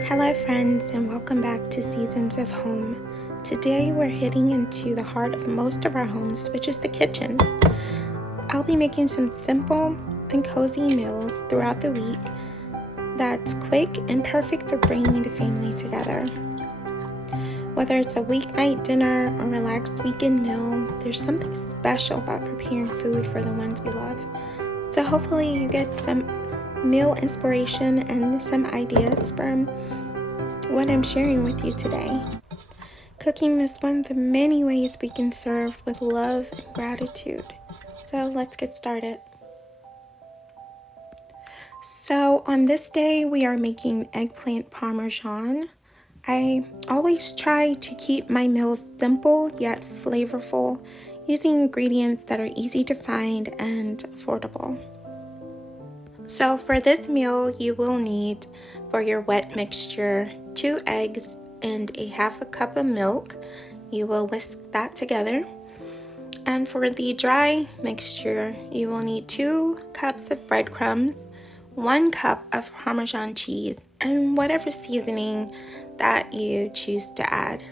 Hello, friends, and welcome back to Seasons of Home. Today, we're heading into the heart of most of our homes, which is the kitchen. I'll be making some simple and cozy meals throughout the week that's quick and perfect for bringing the family together. Whether it's a weeknight dinner or relaxed weekend meal, there's something special about preparing food for the ones we love. So hopefully you get some meal inspiration and some ideas from what I'm sharing with you today. Cooking is one of the many ways we can serve with love and gratitude. So let's get started. So on this day, we are making eggplant parmesan. I always try to keep my meals simple yet flavorful, using ingredients that are easy to find and affordable. So for this meal, you will need for your wet mixture 2 eggs and a half a cup of milk. You will whisk that together. And for the dry mixture, you will need 2 cups of breadcrumbs, 1 cup of Parmesan cheese, and whatever seasoning that you choose to add.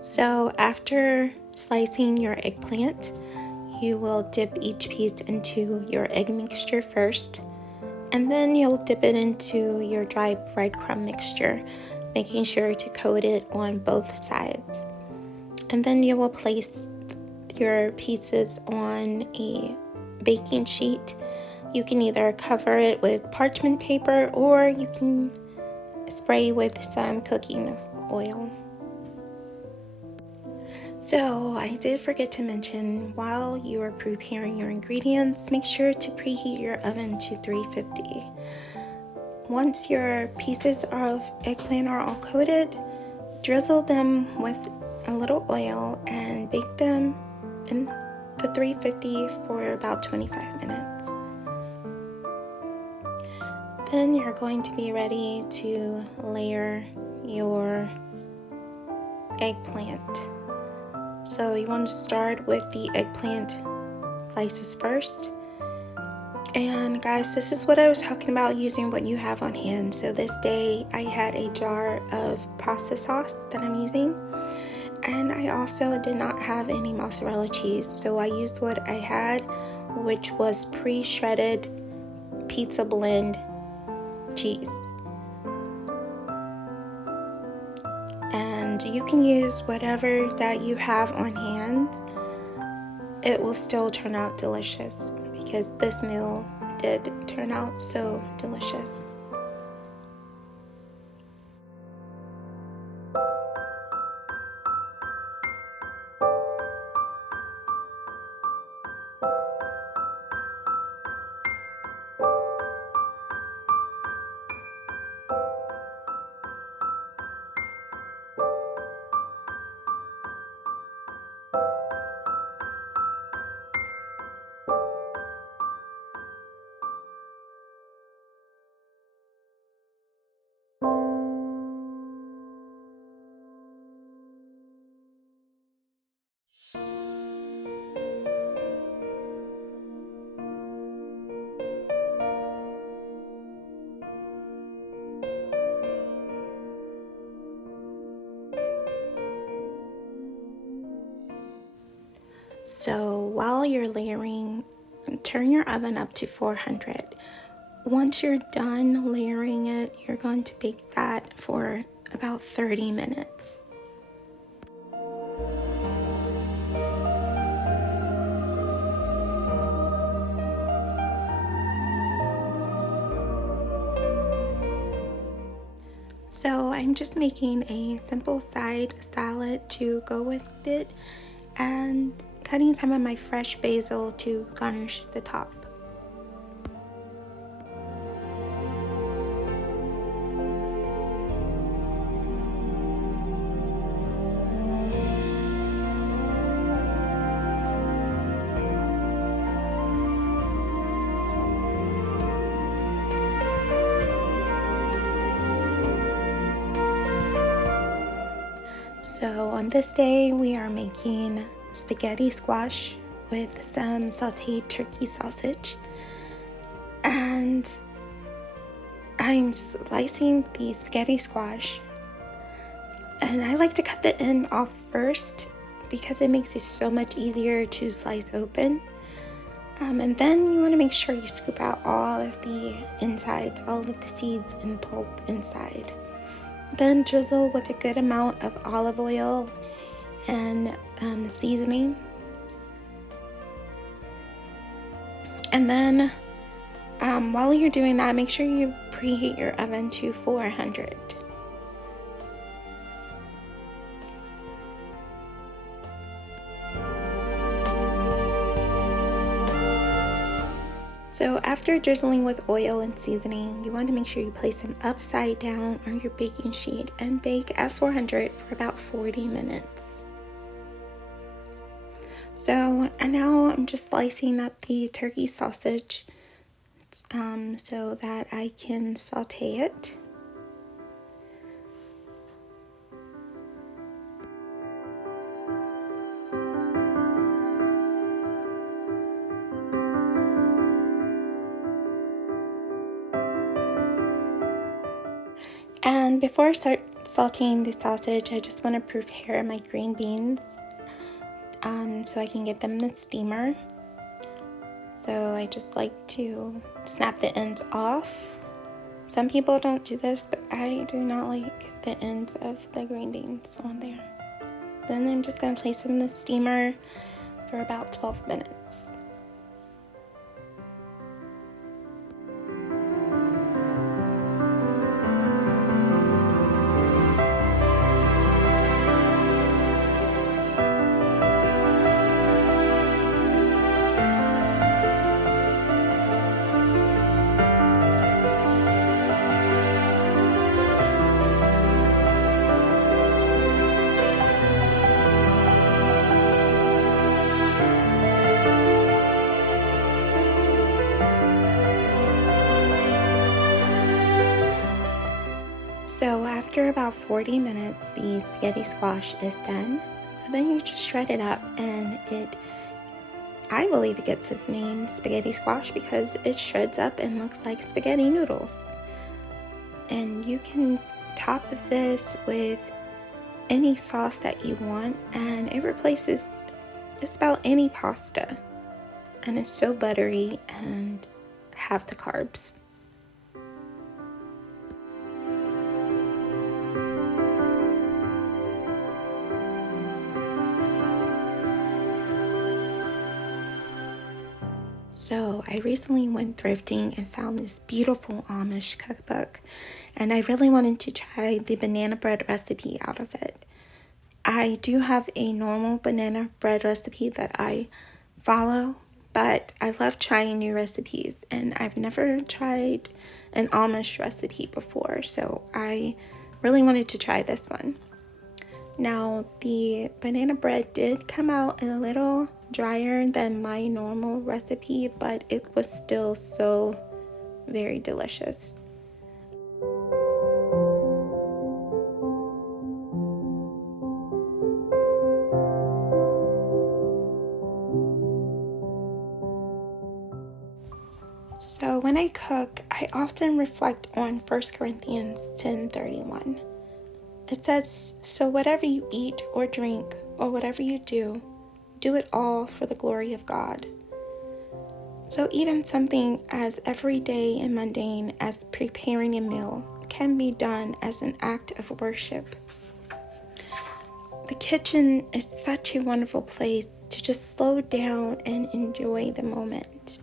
So after slicing your eggplant, you will dip each piece into your egg mixture first, and then you'll dip it into your dry breadcrumb mixture, making sure to coat it on both sides. And then you will place your pieces on a baking sheet. You can either cover it with parchment paper or you can spray with some cooking oil. So I did forget to mention, while you are preparing your ingredients, make sure to preheat your oven to 350. Once your pieces of eggplant are all coated, drizzle them with a little oil and bake them in the 350 for about 25 minutes. Then you're going to be ready to layer your eggplant. So you want to start with the eggplant slices first. And guys, this is what I was talking about, using what you have on hand. So this day I had a jar of pasta sauce that I'm using. And I also did not have any mozzarella cheese. So I used what I had, which was pre-shredded pizza blend cheese. And you can use whatever that you have on hand. It will still turn out delicious, because this meal did turn out so delicious. So while you're layering, turn your oven up to 400. Once you're done layering it, you're going to bake that for about 30 minutes. So I'm just making a simple side salad to go with it, and cutting some of my fresh basil to garnish the top. So on this day, we are making spaghetti squash with some sauteed turkey sausage. And I'm slicing the spaghetti squash. And I like to cut the end off first because it makes it so much easier to slice open. And then you want to make sure you scoop out all of the insides, all of the seeds and pulp inside. Then drizzle with a good amount of olive oil and seasoning. And then while you're doing that, make sure you preheat your oven to 400. So after drizzling with oil and seasoning, you want to make sure you place them upside down on your baking sheet and bake at 400 for about 40 minutes. So now I'm just slicing up the turkey sausage so that I can saute it. And before I start sauteing the sausage, I just want to prepare my green beans so I can get them in the steamer. So I just like to snap the ends off. Some people don't do this, but I do not like the ends of the green beans on there. Then I'm just going to place them in the steamer for about 12 minutes. So after about 40 minutes, the spaghetti squash is done. So then you just shred it up, and I believe it gets its name spaghetti squash because it shreds up and looks like spaghetti noodles. And you can top this with any sauce that you want, and it replaces just about any pasta. And it's so buttery and half the carbs. So I recently went thrifting and found this beautiful Amish cookbook, and I really wanted to try the banana bread recipe out of it. I do have a normal banana bread recipe that I follow, but I love trying new recipes, and I've never tried an Amish recipe before, so I really wanted to try this one. Now, the banana bread did come out a little drier than my normal recipe, but it was still so very delicious. So when I cook, I often reflect on 1 Corinthians 10:31. It says, "So whatever you eat or drink or whatever you do it all for the glory of God." So even something as everyday and mundane as preparing a meal can be done as an act of worship. The kitchen is such a wonderful place to just slow down and enjoy the moment.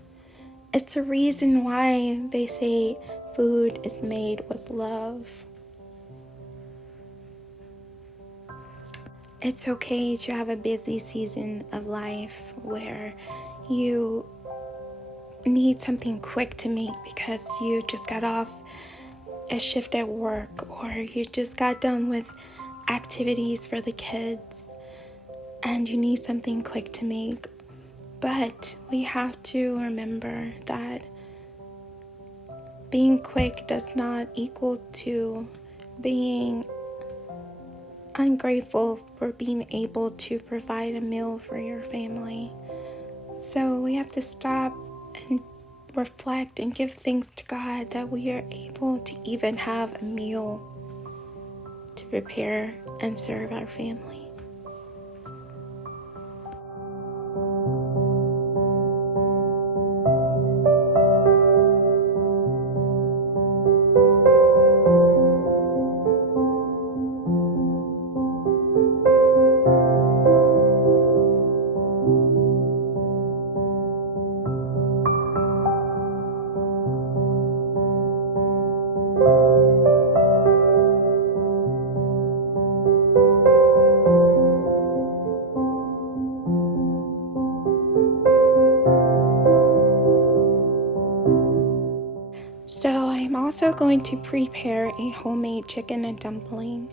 It's a reason why they say food is made with love. It's okay to have a busy season of life where you need something quick to make because you just got off a shift at work, or you just got done with activities for the kids and you need something quick to make. But we have to remember that being quick does not equal to being I'm grateful for being able to provide a meal for your family. So we have to stop and reflect and give thanks to God that we are able to even have a meal to prepare and serve our family. So I'm also going to prepare a homemade chicken and dumpling.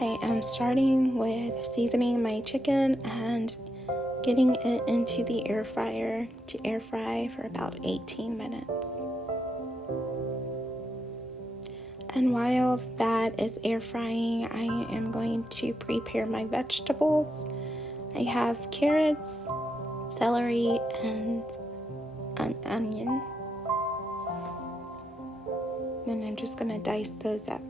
I am starting with seasoning my chicken and getting it into the air fryer to air fry for about 18 minutes. And while that is air frying, I am going to prepare my vegetables. I have carrots, celery, and an onion. And I'm just going to dice those up.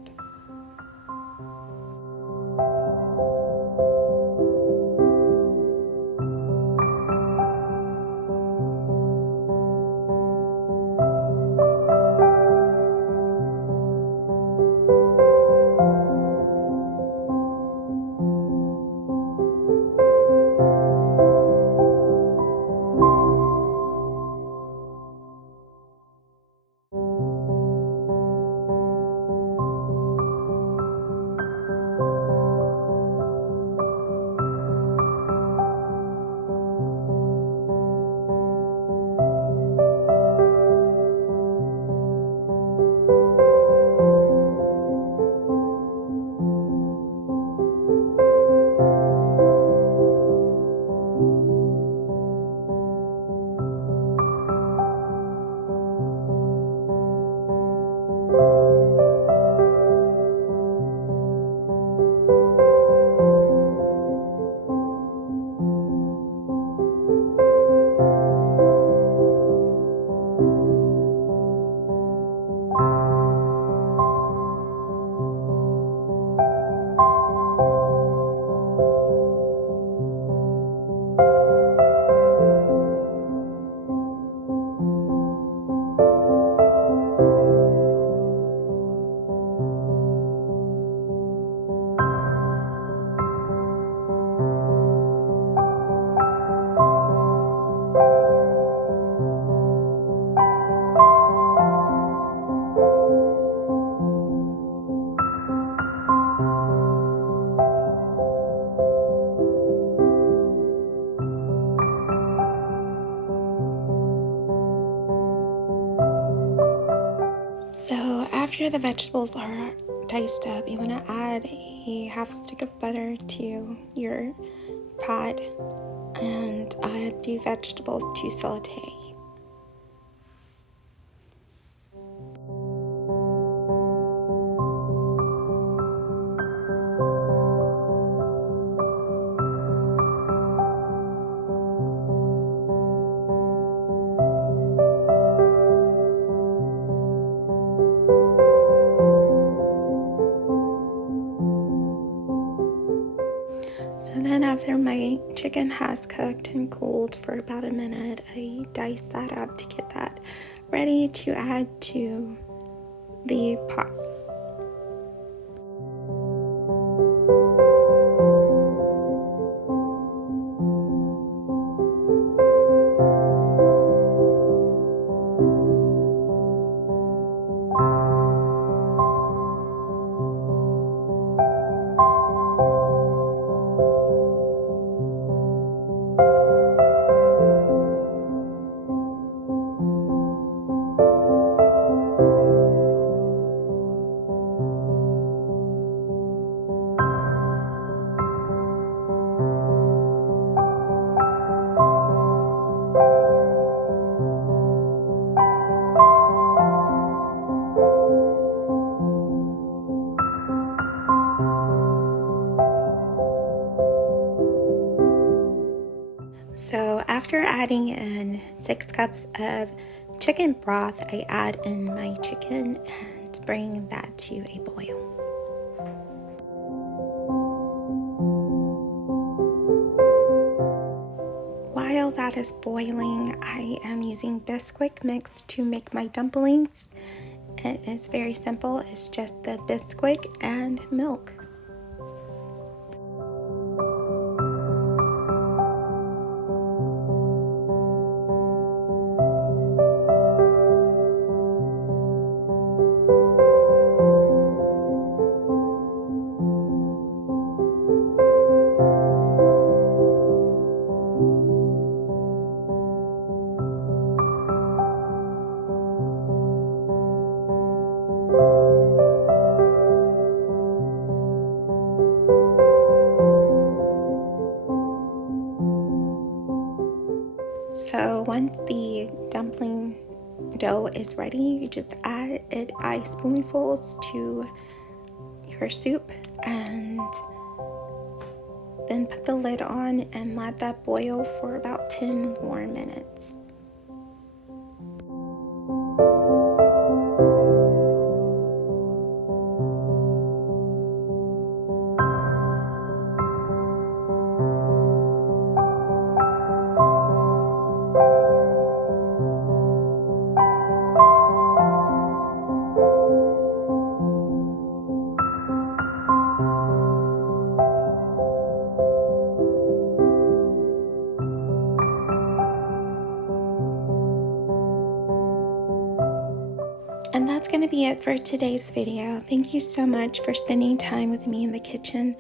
So after the vegetables are diced up, you want to add a half stick of butter to your pot and add the vegetables to saute. So then after my chicken has cooked and cooled for about a minute, I dice that up to get that ready to add to the pot. adding in 6 cups of chicken broth. I add in my chicken and bring that to a boil. While that is boiling, I am using Bisquick mix to make my dumplings. It is very simple. It's just the Bisquick and milk. So once the dumpling dough is ready, you just add it by spoonfuls to your soup and then put the lid on and let that boil for about 10 more minutes. And that's going to be it for today's video. Thank you so much for spending time with me in the kitchen.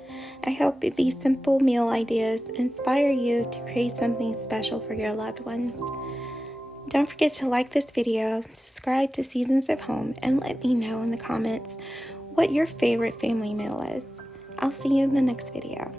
I hope that these simple meal ideas inspire you to create something special for your loved ones. Don't forget to like this video, subscribe to Seasons of Home, and let me know in the comments what your favorite family meal is. I'll see you in the next video.